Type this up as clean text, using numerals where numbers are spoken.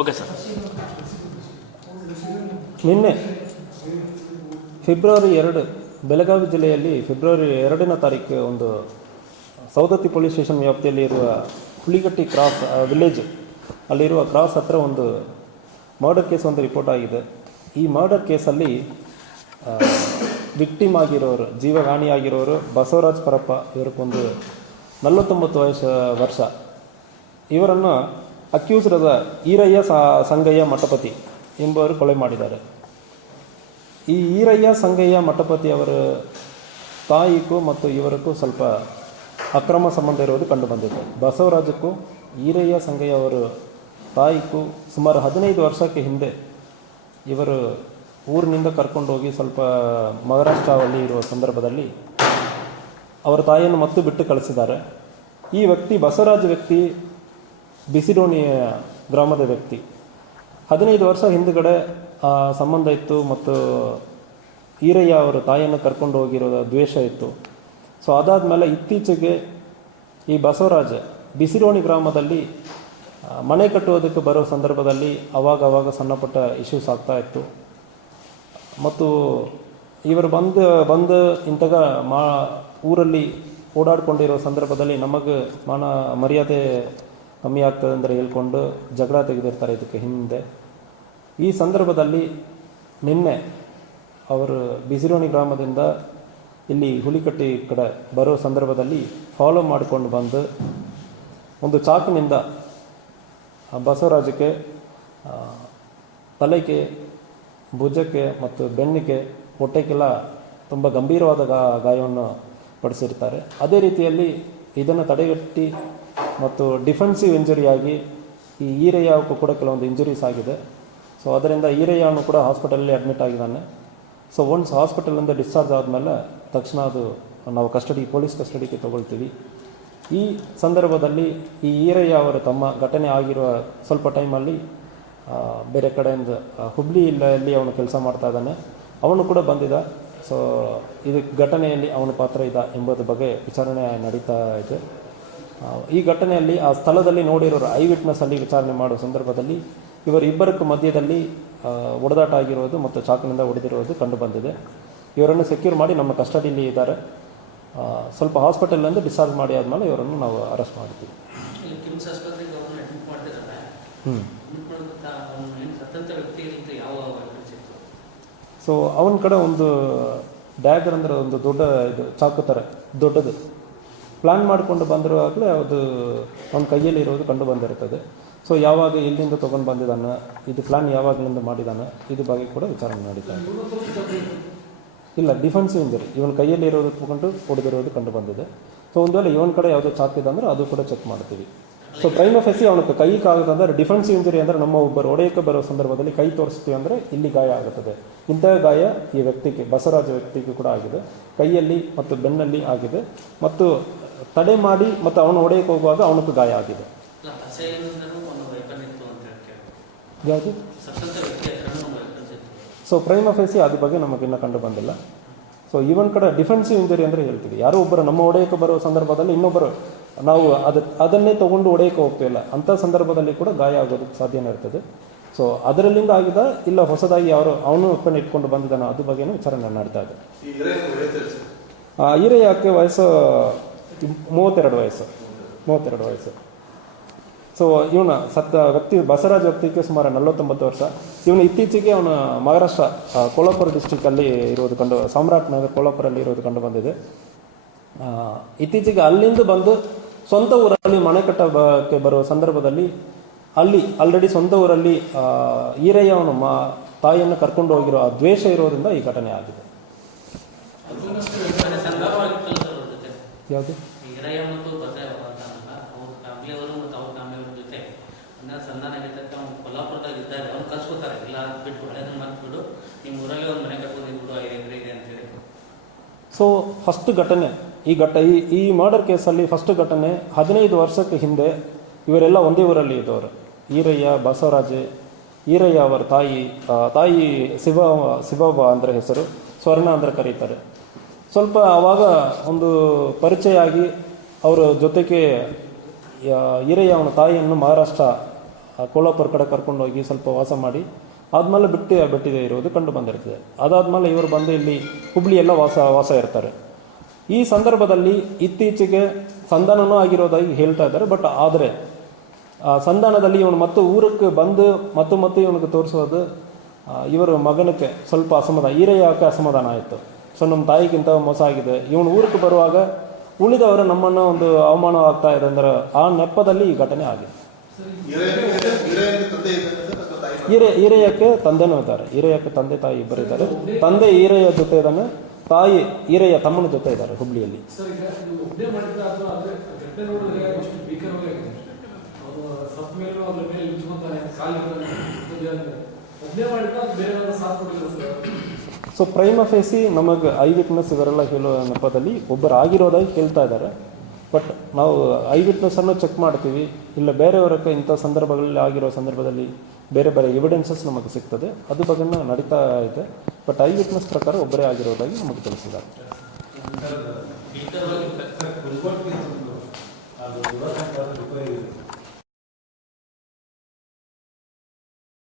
Okay sir. ನಿನ್ನೆ February 2 Belagavi ಜಿಲ್ಲೆಯಲ್ಲಿ February 2ನೇ ತಾರೀಕು ಒಂದು ಸೌದತ್ತಿ ಪೊಲೀಸ್ ಸ್ಟೇಷನ್ ವ್ಯಾಪ್ತಿಯಲ್ಲಿ ಇರುವ ಹುಲಿಗಟ್ಟಿ ಕ್ರಾಸ್ ವಿಲೇಜ್ ಅಲ್ಲಿರುವ ಕ್ರಾಸ್ ಹತ್ರ ಒಂದು ಮರ್ಡರ್ ಕೇಸ್ ಒಂದು ರಿಪೋರ್ಟ್ ಆಗಿದೆ. ಈ ಮರ್ಡರ್ ಕೇಸಲ್ಲಿ ವಿಕ್ಟಿಮ್ ಆಗಿರೋರು, ಜೀವಹಾನಿಯಾಗಿರೋರು ಬಸವರಾಜ್ ಪರಪ್ಪ, ಇವರಿಗೊಂದು 49 ವರ್ಷ. ಇವರನ್ನು ಅಕ್ಯೂಸ್ಡ್ ಈರಯ್ಯ ಸಂಗಯ್ಯ ಮಠಪತಿ ಎಂಬುವರು ಕೊಲೆ ಮಾಡಿದ್ದಾರೆ. ಈ ಈರಯ್ಯ ಸಂಗಯ್ಯ ಮಠಪತಿ ಅವರ ತಾಯಿಗೂ ಮತ್ತು ಇವರಿಗೂ ಸ್ವಲ್ಪ ಅಕ್ರಮ ಸಂಬಂಧ ಇರುವುದು ಕಂಡುಬಂದಿದೆ. ಬಸವರಾಜಕ್ಕೂ ಈರಯ್ಯ ಸಂಗಯ್ಯ ಅವರ ತಾಯಿಗೂ ಸುಮಾರು 15 ವರ್ಷಕ್ಕೆ ಹಿಂದೆ ಇವರು ಊರಿನಿಂದ ಕರ್ಕೊಂಡೋಗಿ ಸ್ವಲ್ಪ ಮಹಾರಾಷ್ಟ್ರದಲ್ಲಿ ಇರುವ ಸಂದರ್ಭದಲ್ಲಿ ಅವರ ತಾಯಿಯನ್ನು ಮತ್ತು ಬಿಟ್ಟು ಕಳಿಸಿದ್ದಾರೆ. ಈ ವ್ಯಕ್ತಿ ಬಸವರಾಜ ವ್ಯಕ್ತಿ ಬಿಸಿಡೋಣಿ ಗ್ರಾಮದ ವ್ಯಕ್ತಿ. 15 ವರ್ಷ ಹಿಂದುಗಡೆ ಸಂಬಂಧ ಇತ್ತು ಮತ್ತು ಈರಯ್ಯ ಅವರ ತಾಯಿಯನ್ನು ಕರ್ಕೊಂಡು ಹೋಗಿರೋ ದ್ವೇಷ ಇತ್ತು. ಸೊ ಅದಾದಮೇಲೆ ಇತ್ತೀಚೆಗೆ ಈ ಬಸವರಾಜ ಬಿಸಿಡೋಣಿ ಗ್ರಾಮದಲ್ಲಿ ಮನೆ ಕಟ್ಟುವುದಕ್ಕೆ ಬರೋ ಸಂದರ್ಭದಲ್ಲಿ ಅವಾಗ ಸಣ್ಣಪುಟ್ಟ ಇಶ್ಯೂಸ್ ಆಗ್ತಾ ಇತ್ತು. ಮತ್ತು ಇವರು ಬಂದು ಇಂತಾಗ ಊರಲ್ಲಿ ಓಡಾಡ್ಕೊಂಡಿರೋ ಸಂದರ್ಭದಲ್ಲಿ ನಮಗೆ ಮರ್ಯಾದೆ ಕಮ್ಮಿ ಆಗ್ತದೆ ಅಂದರೆ ಹೇಳ್ಕೊಂಡು ಜಗಳ ತೆಗೆದಿರ್ತಾರೆ ಇದಕ್ಕೆ ಹಿಂದೆ. ಈ ಸಂದರ್ಭದಲ್ಲಿ ನಿನ್ನೆ ಅವರು ಬಿಸಿರೋಣಿ ಗ್ರಾಮದಿಂದ ಇಲ್ಲಿ ಹುಲಿಕಟ್ಟಿ ಕಡೆ ಬರೋ ಸಂದರ್ಭದಲ್ಲಿ ಫಾಲೋ ಮಾಡಿಕೊಂಡು ಬಂದು ಒಂದು ಚಾಕಿನಿಂದ ಬಸವರಾಜಕ್ಕೆ ತಲೆಗೆ, ಭುಜಕ್ಕೆ ಮತ್ತು ಬೆನ್ನಿಗೆ, ಹೊಟ್ಟೆಗೆಲ್ಲ ತುಂಬ ಗಂಭೀರವಾದ ಗಾಯವನ್ನು ಪಡಿಸಿರ್ತಾರೆ. ಅದೇ ರೀತಿಯಲ್ಲಿ ಇದನ್ನು ತಡೆಗಟ್ಟಿ ಮತ್ತು ಡಿಫೆನ್ಸಿವ್ ಇಂಜುರಿಯಾಗಿ ಈ ಈರಯ್ಯಕ್ಕೂ ಕೂಡ ಕೆಲವೊಂದು ಇಂಜುರೀಸ್ ಆಗಿದೆ. ಸೊ ಅದರಿಂದ ಈರಯ್ಯನು ಕೂಡ ಹಾಸ್ಪಿಟಲಲ್ಲಿ ಅಡ್ಮಿಟ್ ಆಗಿದ್ದಾನೆ. ಸೊ ಒನ್ಸ್ ಹಾಸ್ಪಿಟಲಿಂದ ಡಿಸ್ಚಾರ್ಜ್ ಆದಮೇಲೆ ತಕ್ಷಣ ಅದು ನಾವು ಪೊಲೀಸ್ ಕಸ್ಟಡಿಗೆ ತಗೊಳ್ತೀವಿ. ಈ ಸಂದರ್ಭದಲ್ಲಿ ಈ ಈರಯ್ಯ ಅವರ ತಮ್ಮ ಘಟನೆ ಆಗಿರುವ ಸ್ವಲ್ಪ ಟೈಮಲ್ಲಿ ಬೇರೆ ಕಡೆಯಿಂದ ಹುಬ್ಳಿ ಇಲ್ಲಲ್ಲಿ ಅವನು ಕೆಲಸ ಮಾಡ್ತಾ ಇದ್ದಾನೆ. ಅವನು ಕೂಡ ಬಂದಿದ್ದ. ಸೊ ಇದು ಘಟನೆಯಲ್ಲಿ ಅವನ ಪಾತ್ರ ಇದೆ ಎಂಬುದ್ರ ಬಗ್ಗೆ ವಿಚಾರಣೆ ನಡೀತಾ ಇದೆ. ಈ ಘಟನೆಯಲ್ಲಿ ಆ ಸ್ಥಳದಲ್ಲಿ ನೋಡಿರೋರು ಐ ವಿಟ್ನೆಸ್ ಅಲ್ಲಿ ವಿಚಾರಣೆ ಮಾಡುವ ಸಂದರ್ಭದಲ್ಲಿ ಇವರಿಬ್ಬರಕ್ಕೂ ಮಧ್ಯದಲ್ಲಿ ಒಡೆದಾಟ ಆಗಿರೋದು ಮತ್ತು ಚಾಕಿನಿಂದ ಹೊಡೆದಿರುವುದು ಕಂಡುಬಂದಿದೆ. ಇವರನ್ನು ಸೆಕ್ಯೂರ್ ಮಾಡಿ ನಮ್ಮ ಕಸ್ಟಡಿಯಲ್ಲಿ ಇದ್ದಾರೆ. ಸ್ವಲ್ಪ ಹಾಸ್ಪಿಟಲಿಂದ ಡಿಸ್ಚಾರ್ಜ್ ಮಾಡಿ ಆದಮೇಲೆ ಇವರನ್ನು ನಾವು ಅರೆಸ್ಟ್ ಮಾಡ್ತೀವಿ. ಸೊ ಅವನ ಕಡೆ ಒಂದು ಡ್ಯಾಗರ್ ಅಂದರೆ ಒಂದು ದೊಡ್ಡ ಇದು ಚಾಕು ಥರ ದೊಡ್ಡದು ಪ್ಲ್ಯಾನ್ ಮಾಡಿಕೊಂಡು ಬಂದಿರುವಾಗಲೇ ಅದು ಅವನ ಕೈಯಲ್ಲಿ ಇರೋದು ಕಂಡು ಬಂದಿರುತ್ತದೆ. ಸೊ ಯಾವಾಗ ಎಲ್ಲಿಂದ ತೊಗೊಂಡು ಬಂದಿದ್ದಾನೆ, ಇದು ಪ್ಲ್ಯಾನ್ ಯಾವಾಗಲಿಂದ ಮಾಡಿದ್ದಾನೆ, ಇದು ಬಗ್ಗೆ ಕೂಡ ವಿಚಾರಣೆ ನಡೀತಾನೆ. ಇಲ್ಲ, ಡಿಫೆನ್ಸಿವ್ ಇಂಜರಿ ಇವನ ಕೈಯಲ್ಲಿ ಇರೋದು ತಗೊಂಡು ಹೊಡೆದಿರೋದು ಕಂಡು ಬಂದಿದೆ. ಸೊ ಒಂದು ವೇಳೆ ಇವನ ಕಡೆ ಯಾವುದೋ ಚಾಕಿದೆ ಅಂದರೆ ಅದು ಕೂಡ ಚೆಕ್ ಮಾಡ್ತೀವಿ. ಸೊ ಪ್ರೈಮ್ ಆಫೀಸಿ ಅವನಿಗೆ ಕೈ ಕಾಗೋದಂದರೆ ಡಿಫೆನ್ಸಿವ್ ಇಂಜರಿ ಅಂದರೆ ನಮ್ಮ ಒಬ್ಬರು ಹೊಡೆಯಕ್ಕೆ ಬರೋ ಸಂದರ್ಭದಲ್ಲಿ ಕೈ ತೋರಿಸ್ತೀವಿ ಅಂದರೆ ಇಲ್ಲಿ ಗಾಯ ಆಗುತ್ತದೆ. ಇಂತಹ ಗಾಯ ಈ ವ್ಯಕ್ತಿಗೆ, ಬಸವರಾಜ ವ್ಯಕ್ತಿಗೆ ಕೂಡ ಆಗಿದೆ. ಕೈಯಲ್ಲಿ ಮತ್ತು ಬೆನ್ನಲ್ಲಿ ಆಗಿದೆ ಮತ್ತು ತಡೆ ಮಾಡಿ ಮತ್ತು ಅವನು ಹೊಡೆಯಕ್ಕೆ ಹೋಗುವಾಗ ಅವನಿಗೆ ಗಾಯ ಆಗಿದೆ. ಯಾವುದು? ಸೊ ಪ್ರೈಮ್ ಆಫೀಸಿ ಅದ್ರ ಬಗ್ಗೆ ನಮಗಿನ್ನ ಕಂಡು ಬಂದಿಲ್ಲ. ಸೊ ಇವನ್ ಕಡೆ ಡಿಫೆನ್ಸಿವ್ ಇಂಜರಿ ಅಂದರೆ ಹೇಳ್ತೀವಿ, ಯಾರೋ ಒಬ್ಬರು ನಮ್ಮ ಹೊಡೆಯಕ್ಕೆ ಬರೋ ಸಂದರ್ಭದಲ್ಲಿ ಇನ್ನೊಬ್ಬರು ನಾವು ಅದನ್ನೇ ತೊಗೊಂಡು ಹೊಡೆಯಕ್ಕೆ ಹೋಗ್ತಿಲ್ಲ, ಅಂಥ ಸಂದರ್ಭದಲ್ಲಿ ಕೂಡ ಗಾಯ ಆಗೋದಕ್ಕೆ ಸಾಧ್ಯನೇ ಇರ್ತದೆ. ಸೊ ಅದರಲ್ಲಿಂದ ಆಗಿದ ಇಲ್ಲ ಹೊಸದಾಗಿ ಅವನು ಒಪ್ಪನೆ ಇಟ್ಕೊಂಡು ಬಂದಿದ್ದಾನೆ, ಅದ್ರ ಬಗ್ಗೆನೂ ವಿಚಾರಣೆ ನಡೀತಾ ಇದೆ. ಈರಯ್ಯಕ್ಕೆ ವಯಸ್ಸು 32 ವಯಸ್ಸು. ಸೊ ಇವನ ಸತ್ತ ವ್ಯಕ್ತಿ ಬಸವರಾಜ್ ವ್ಯಕ್ತಿಗೆ ಸುಮಾರು 49 ವರ್ಷ. ಇವನು ಇತ್ತೀಚೆಗೆ ಅವನು ಮಹಾರಾಷ್ಟ್ರ ಕೋಲ್ಹಾಪುರ ಡಿಸ್ಟಿಕಲ್ಲಿ ಇರೋದು ಸಾಮ್ರಾಟ್ ನಗರ್ ಕೋಲ್ಹಾಪುರಲ್ಲಿ ಇರೋದು ಕಂಡು ಬಂದಿದೆ. ಇತ್ತೀಚೆಗೆ ಅಲ್ಲಿಂದ ಬಂದು ಸ್ವಂತ ಊರಲ್ಲಿ ಮನೆ ಕಟ್ಟಕ್ಕೆ ಬರುವ ಸಂದರ್ಭದಲ್ಲಿ ಅಲ್ಲಿ ಆಲ್ರೆಡಿ ಸ್ವಂತ ಊರಲ್ಲಿ ಈರಯ್ಯ ಅವನು ತಾಯಿಯನ್ನು ಕರ್ಕೊಂಡು ಹೋಗಿರೋ ಆ ದ್ವೇಷ ಇರೋದ್ರಿಂದ ಈ ಘಟನೆ ಆಗಿದೆ. ಯಾವುದು? ಸೊ ಫಸ್ಟ್ ಘಟನೆ ಈ ಮರ್ಡರ್ ಕೇಸಲ್ಲಿ ಫಸ್ಟ್ ಘಟನೆ 15 ವರ್ಷಕ್ಕೆ ಹಿಂದೆ ಇವರೆಲ್ಲ ಒಂದೇ ಊರಲ್ಲಿ ಇದ್ದವರು. ಈರಯ್ಯ, ಬಸವರಾಜ್, ಈರಯ್ಯ ಅವರ ತಾಯಿ ಶಿವವ್ವ ಅಂದರೆ ಹೆಸರು, ಸ್ವರ್ಣ ಅಂದರೆ ಕರೀತಾರೆ. ಸ್ವಲ್ಪ ಆವಾಗ ಒಂದು ಪರಿಚಯ ಆಗಿ ಅವರ ಜೊತೆಗೆ ಈರಯ್ಯ ಅವನ ತಾಯಿಯನ್ನು ಮಹಾರಾಷ್ಟ್ರ ಕೋಲಾಪುರ ಕಡೆ ಕರ್ಕೊಂಡೋಗಿ ಸ್ವಲ್ಪ ವಾಸ ಮಾಡಿ ಆದಮೇಲೆ ಬಿಟ್ಟಿದೆ ಇರೋದು ಕಂಡು ಬಂದಿರ್ತದೆ. ಅದಾದಮೇಲೆ ಇವರು ಬಂದು ಇಲ್ಲಿ ಹುಬ್ಳಿಯೆಲ್ಲ ವಾಸ ಇರ್ತಾರೆ. ಈ ಸಂದರ್ಭದಲ್ಲಿ ಇತ್ತೀಚೆಗೆ ಸಂಧಾನನೂ ಆಗಿರೋದಾಗಿ ಹೇಳ್ತಾ ಇದ್ದಾರೆ. ಬಟ್ ಆದರೆ ಸಂಧಾನದಲ್ಲಿ ಇವನು ಮತ್ತು ಊರಕ್ಕೆ ಬಂದು ಮತ್ತು ಇವನಿಗೆ ತೋರಿಸೋದು ಇವರ ಮಗನಕ್ಕೆ ಸ್ವಲ್ಪ ಈರಯ್ಯಕ್ಕೆ ಅಸಮಾಧಾನ ಆಯಿತು. ಸೊ ನಮ್ಮ ತಾಯಿಗಿಂತ ಮೋಸ ಆಗಿದೆ, ಇವನು ಊರಿಗೆ ಬರುವಾಗ ಉಳಿದವರು ನಮ್ಮನ್ನು ಒಂದು ಅವಮಾನ ಆಗ್ತಾ ಇದೆ ಅಂದ್ರೆ ಆ ನೆಪದಲ್ಲಿ ಈ ಘಟನೆ ಆಗಿದೆ. ಈರಯ್ಯಕ್ಕೆ ತಂದೆನೂ ಇದ್ದಾರೆ, ಈರಯ್ಯಕ್ಕೆ ತಂದೆ ತಾಯಿ ಇಬ್ಬರಿದ್ದಾರೆ. ತಂದೆ ಈರಯ್ಯ ಜೊತೆ ಇದ್ದಾನೆ, ತಾಯಿ ಈರಯ್ಯ ತಮ್ಮನ ಜೊತೆ ಇದ್ದಾರೆ ಹುಬ್ಳಿಯಲ್ಲಿ. ಸೊ ಪ್ರೈಮ ಫೇಸಿ ನಮಗೆ ಐ ವಿಟ್ನೆಸ್ ಇವರೆಲ್ಲ ಹೇಳೋ ನೆಪದಲ್ಲಿ ಒಬ್ಬರು ಆಗಿರೋದಾಗಿ ಕೇಳ್ತಾ ಇದ್ದಾರೆ. ಬಟ್ ನಾವು ಐ ವಿಟ್ನೆಸ್ಸನ್ನು ಚೆಕ್ ಮಾಡ್ತೀವಿ, ಇಲ್ಲ ಬೇರೆಯವರಕ್ಕೆ ಇಂಥ ಸಂದರ್ಭಗಳಲ್ಲಿ ಆಗಿರೋ ಸಂದರ್ಭದಲ್ಲಿ ಬೇರೆ ಎವಿಡೆನ್ಸಸ್ ನಮಗೆ ಸಿಗ್ತದೆ, ಅದು ಬಗ್ಗೆ ನಡೀತಾ ಇದೆ. ಬಟ್ ಐ ವಿಟ್ನೆಸ್ ಪ್ರಕಾರ ಒಬ್ಬರೇ ಆಗಿರೋದಾಗಿ ನಮಗೆ ತಿಳಿಸಿದ್ದಾರೆ.